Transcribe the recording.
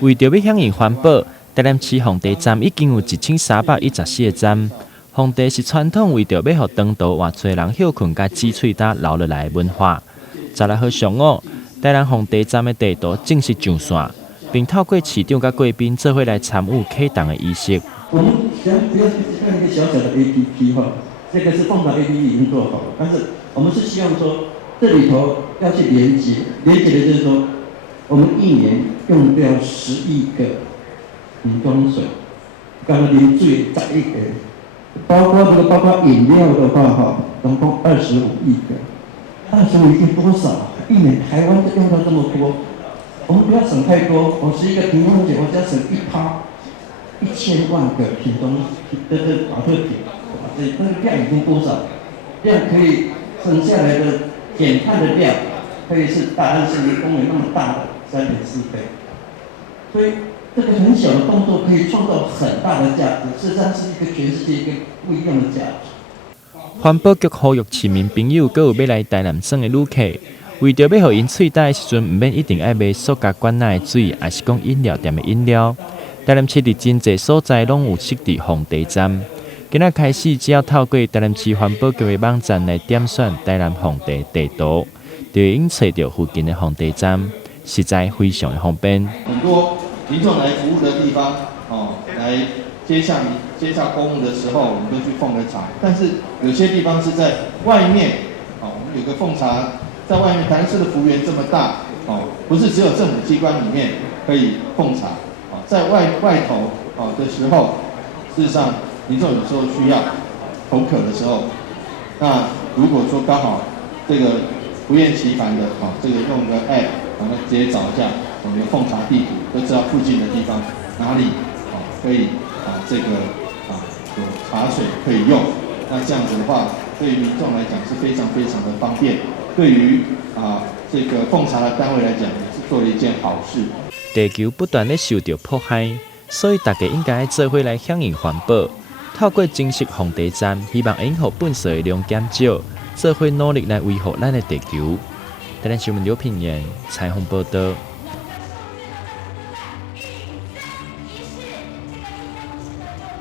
为着要响应环保，台南市皇帝站已经有1314个站。皇帝是传统为着要互长途换找人休困甲挤喙焦留落来的文化。16号上午，台南皇帝站的地图正式上线，并透过市长甲贵宾做伙来参与启动的仪式。我们不要看一个小小的 APP 哈，这个是凤巢 APP 已经做好了，但是我们是希望说这里头要去连接的就是说，我们一年用掉10亿个瓶装水，刚刚啉水10亿个，包括饮料的话哈，总共25亿个，25亿多少？一年台湾就用到这么多，我们不要省太多，我11个瓶装水，我只要省1%，1000万个瓶装的保特瓶，所以那个量已经多少？量可以省下来的减碳的量，可以是大安森林公园那么大的3.4倍。所以这个很小的动作可以创造很大的价值，事实上是一个全世界一个不一样的价值。环保局呼吁市民朋友，佮有要来台南耍的旅客，为着要互因喙焦的时阵，唔免一定爱买塑胶罐仔的水，也是讲饮料店的饮料。台南市伫真侪所在拢有设置皇帝站，今仔开始只要透过台南市环保局的网站来点选台南皇帝地图，就会找到附近的皇帝站，实在非常的方便。很多民众来服务的地方，来接洽公务的时候，我们都去奉个茶。但是有些地方是在外面，我们有个奉茶，在外面台南市的幅员这么大，不是只有政府机关里面可以奉茶。在外头的时候，事实上民众有时候需要口渴的时候，那如果说刚好这个不厌其烦的这个用个 app， 那直接找一下我们的奉茶地图，就知道附近的地方哪里可以这个有茶水可以用。那这样子的话，对于民众来讲是非常非常的方便，对于这个奉茶的单位来讲也是做了一件好事。地球不断地受到迫害，所以大家应该做伙来响应环保。透过正式皇帝站，希望会让粪扫的量减少，做伙努力来维护咱的地球。台南新闻刘品言采访报道。